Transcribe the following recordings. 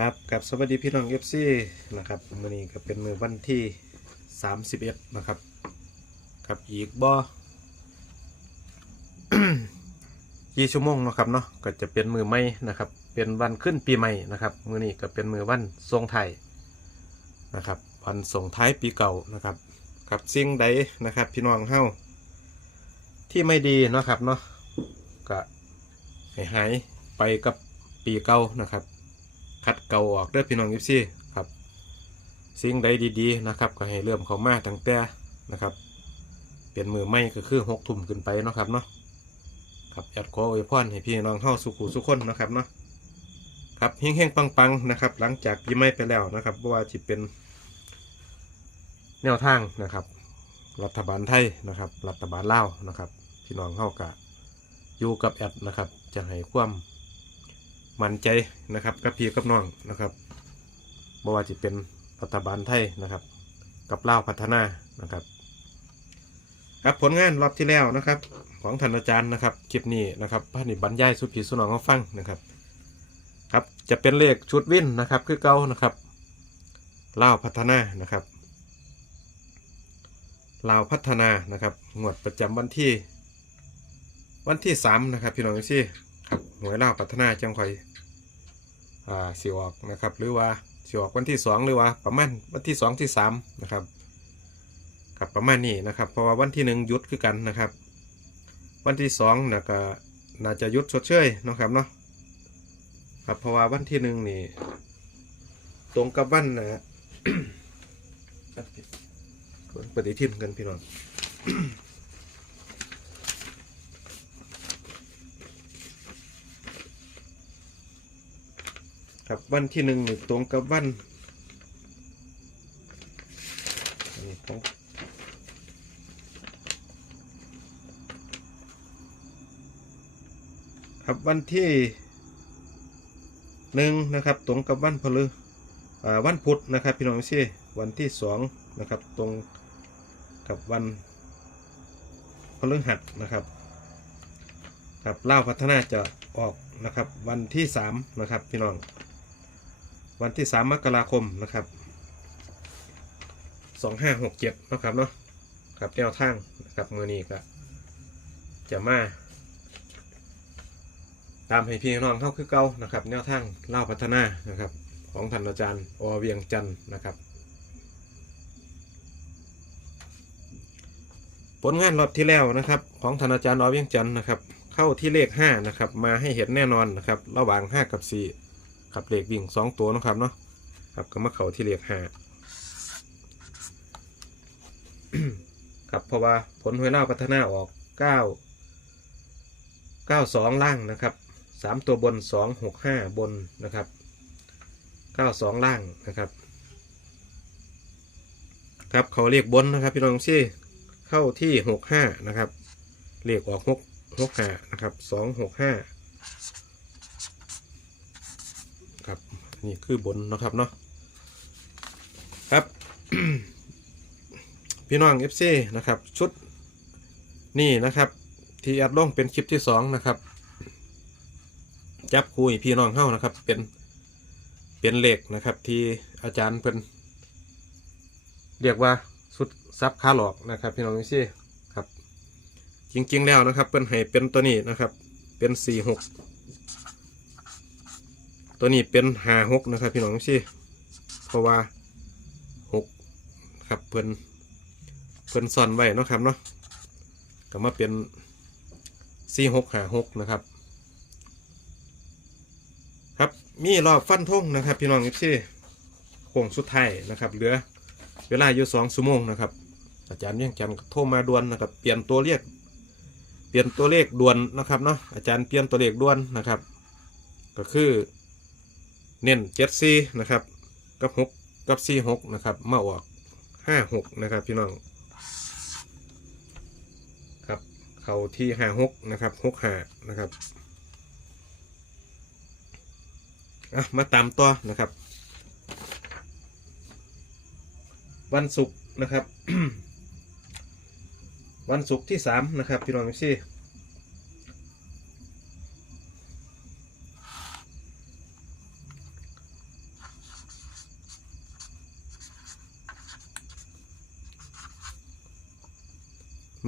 ครับกับสวัสดีพี่น้องเอฟซีนะครับวันนี้ก็เป็นมือวันที่ 31 นะครับ กับอีกบ่ยี่ชั่วโมงนะครับเนาะก็จะเป็นมือใหม่นะครับ เป็นวันขึ้นปีใหม่นะครับมือนี้ก็เป็นมือวันทรงไทยนะครับวันส่งท้ายปีเก่านะครับกับสิ่งใดนะครับ พี่น้องเฮาที่ไม่ดีนะครับเนาะก็ให้หายไปกับปีเก่านะครับ คัดเก่าออกเด้อพี่น้องยิปซี่ครับสิ่งใดดีๆนะครับ ก็ให้เริ่มเข้ามาตั้งแต่นะครับ เปลี่ยนมือใหม่ก็คือหกทุ่มขึ้นไปเนาะครับเนาะครับแอดขออวยพรให้พี่น้องเฮาสุขุสุขคนนะครับเนาะครับเฮงๆปังๆนะครับ หลังจากปีใหม่ไปแล้วนะครับว่าจะเป็นแนวทางนะครับ รัฐบาลไทยนะครับ รัฐบาลลาวนะครับ พี่น้องเฮากะอยู่กับแอดนะครับ จะให้ความ มั่นใจนะครับกับพี่กับน้องนะครับบ่ว่าจะเป็นรัฐบาลไทยนะครับ กับเล่าพัฒนานะครับ ครับผลงานรอบที่แล้วนะครับ ของท่านอาจารย์นะครับคลิปนี้นะครับพระนิบรรยายสุดผีสุนองเขาฟังนะครับ ครับจะเป็นเลขชุดวินนะครับ คือเก่านะครับเล่าพัฒนานะครับลาวพัฒนานะครับงวดประจำวันที่ วันที่สามนะครับ พี่น้องซี่ วยล่าวพัฒนาจังคอยอ่าสิออกนะครับ หรือว่าสิออกวันที่สองหรือว่าประมาณวันที่สองที่สามนะครับครับประมาณนี้นะครับ เพราะว่าวันที่หนึ่งหยุดคือกันนะครับ วันที่สองนะก็น่าจะหยุดชดเชยนะครับเนาะครับเพราะว่าวันที่หนึ่งนี่ตรงกับวันนะปฏิทินกันพี่น้อง ครับวันที่หนึ่งนี่ตรงกับวันนนี้ของครับวันที่หนึ่งนะครับตรงกับวันพฤอ่าวันพุธนะครับ พี่น้องซี่วันที่สองนะครับตรงกับวันพฤหัสนะครับครับเล่าพัฒนาจะออกนะครับวันที่สามนะครับพี่น้อง วันที่สามมกราคมนะครับสองห้าหกเจ็ดนะครับเนาะครับแนวทางนะครับมือนี้ก็จะมา ตามให้พี่น้องเข้าคือเก่านะครับ แนวทางเล่าพัฒนานะครับ ของท่านอาจารย์อเวียงจันทร์นะครับผลงานรอบที่แล้วนะครับ ของท่านอาจารย์อเวียงจันทร์นะครับ เข้าที่เลขห้านะครับ มาให้เห็นแน่นอนนะครับ ระหว่างห้ากับสี่ ครับเลขวิ่งสองตัวนะครับเนาะครับก็มาเข่าที่เลขห้าครับเพราะว่าผลหวยเล่าพัฒนาออกเก้าเก้าสองล่างนะครับสามตัวบนสองหกห้าบนนะครับเก้าสองล่างนะครับ ครับเขาเรียกบนนะครับพี่น้องซี่เข้าที่หกห้านะครับเลขออกหกหกห้านะครับสองหกห้า ครับ นี่คือบนนะครับเนาะครับ พี่น้อง FC นะครับ ชุดนี่นะครับ ที่อัดลงเป็นคลิปที่สองนะครับ จับคุยพี่น้องเฮ้านะครับ เป็นเป็นเหล็กนะครับที่อาจารย์เพิ่นเรียกว่าสุดซับคาหลอกนะครับ พี่น้อง FC ครับ จริง ๆ แล้วนะครับ เพิ่นให้เป็นตัวนี้นะครับ เป็นสี่หก ตัวนี้เป็นหาหกนะครับ พี่น้องซี่เพราะว่าหกครับเพิ่นเพิ่นซ่อนไว้นะครับเนาะก็มาเป็นสี่หกหาหกนะครับ ครับมีรอบฟันทงนะครับ พี่น้องซี่โค้งสุดท้ายนะครับ เหลือเวลาอยู่สองชั่วโมงนะครับ อาจารย์เมี่ยงจันทร์ก็โทรมาด่วนนะครับ เปลี่ยนตัวเลขเปลี่ยนตัวเลขด่วนนะครับเนาะอาจารย์เปลี่ยนตัวเลขด่วนนะครับ ก็คือ เน้นเจ็ดซีนะครับ กับหกกับซีหกนะครับ มาออกห้าหกนะครับพี่น้อง ครับ เข้าที่ห้าหกนะครับหกห้านะครับอะมาตามต่อนะครับ วันศุกร์นะครับ วันศุกร์ที่สามนะครับ พี่น้องซี่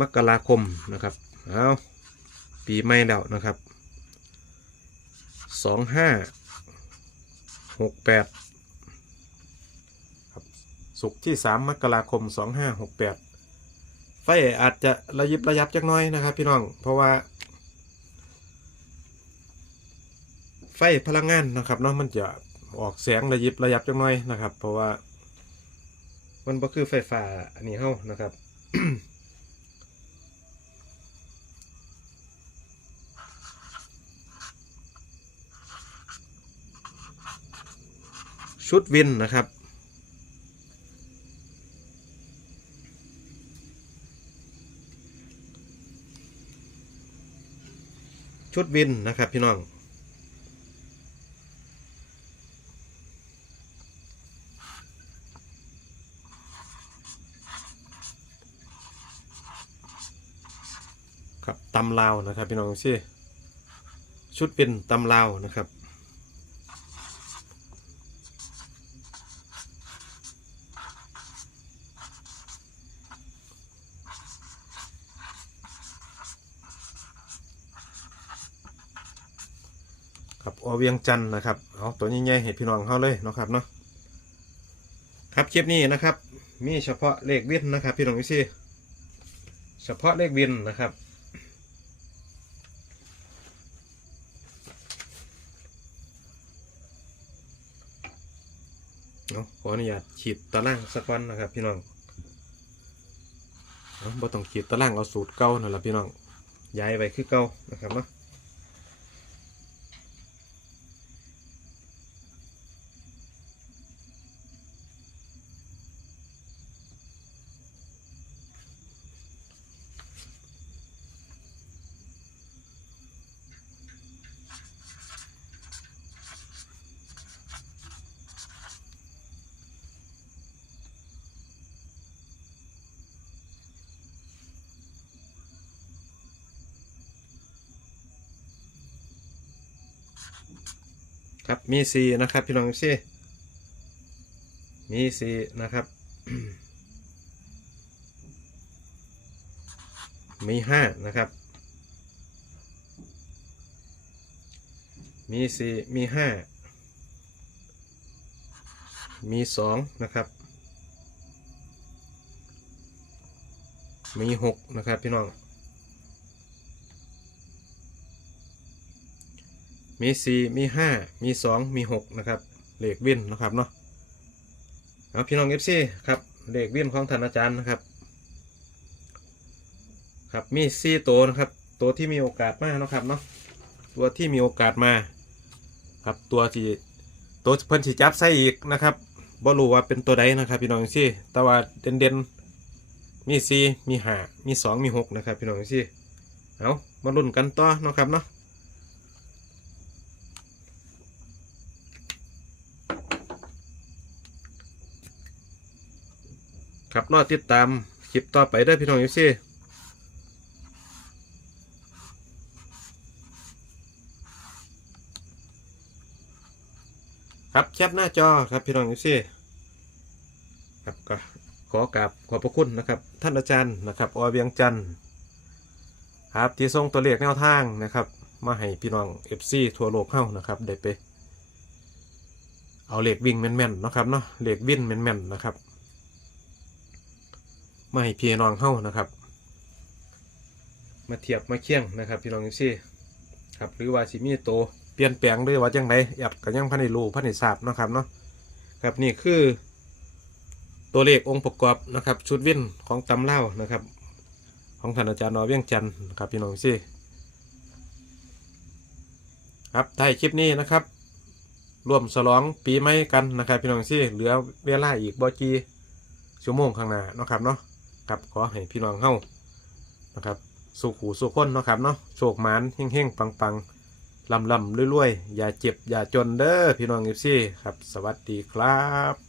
มกราคมนะครับเอาปีใหม่แล้วนะครับสองห้าหกแปดครับสุกที่สามมกราคมสองห้าหกแปดไฟอาจจะระยิบระยับจักหน้อยนะครับ พี่น้อง เพราะว่า ไฟพลังงานนะครับเนาะมันจะออกแสงระยิบระยับจักหน้อยนะครับ เพราะว่า มันก็คือไฟฟ้าอันนี้เฮ้านะครับ ชุดวินนะครับ ชุดวินนะครับพี่น้องครับตำลาวนะครับพี่น้องสิชุดเป็นตำลาวนะครับ ครับอเวียงจันนะครับเอาตัวใหญ่ๆให้พี่น้องเขาเลยนะครับเนาะครับคลิปนี้นะครับ มีเฉพาะเลขวินนะครับ พี่น้องพี่เฉพาะเลขวินนะครับเนาะขออนุญาตขีดตารางสักวันนะครับ พี่น้องเนาะบ่ต้องขีดตารางเอาสูตรเก่านั่นแหละพี่น้องย้ายไปคือเก่านะครับเนาะ ครับมีสีนะครับ พี่น้องสิมีสีนะครับ มีห้านะครับ มีสี่มีห้ามีสองนะครับ มีหกนะครับพี่น้อง มีสี่มีห้ามีสองมีหกนะครับเลขวินนะครับเนาะเอาพี่น้องเอฟซีครับเลขวินของท่านอาจารย์นะครับ ครับมีสี่ตัวนะครับ ตัวที่มีโอกาสมากนะครับเนาะตัวที่มีโอกาสมา ครับตัวที่ตัวเพิ่นสิจับใส่อีกนะครับบ่รู้ว่าเป็นตัวใดนะครับ พี่น้องสิแต่ว่าเด่นเด่นๆมีสี่มีห้ามีสองมีหกนะครับ พี่น้องสิเอามาลุ้นกันต่อเนาะครับเนาะ ครับรอติดตามคลิปต่อไปเด้พี่น้องยูซี่ครับแคปหน้าจอครับพี่น้องยูซี่ครับก็ขอกราบขอบพระคุณนะครับ ท่านอาจารย์นะครับอเวียงจันทร์ครับที่ส่งตัวเลขแนวทางนะครับ มาให้พี่น้องเอฟซีทั่วโลกเข้านะครับได้ไปเอาเลขวิ่งแม่นๆนะครับเนาะเลขวิ่นแม่นๆนะครับ มาให้พี่น้องเข้านะครับ มาเทียบมาเคียงนะครับ พี่น้องจังซี่ครับหรือว่าสิมีโตเปลี่ยนแปลงหรือว่าจังไดแอบก็ยังพันในรูพันในทราบนะครับเนาะครับนี่คือตัวเลของค์ประกอบนะครับชุดวิ่นของตำเล่านะครับ ของท่านอาจารย์นอเวียงจันทร์นะครับพี่น้องซี่ครับท้ายคลิปนี้นะครับร่วมฉลองปีใหม่กันนะครับพี่น้องซี่เหลือเวลาอีกบ่กี่ชั่วโมงข้างหน้านะครับเนาะ ครับขอให้พี่น้องเข้านะครับสุขหูสุขคนเนาะครับเนาะโชคหมานเฮงๆปังๆลำลำๆรวยๆอย่าเจ็บอย่าจนเด้อพี่น้องเอฟซีครับ สวัสดีครับ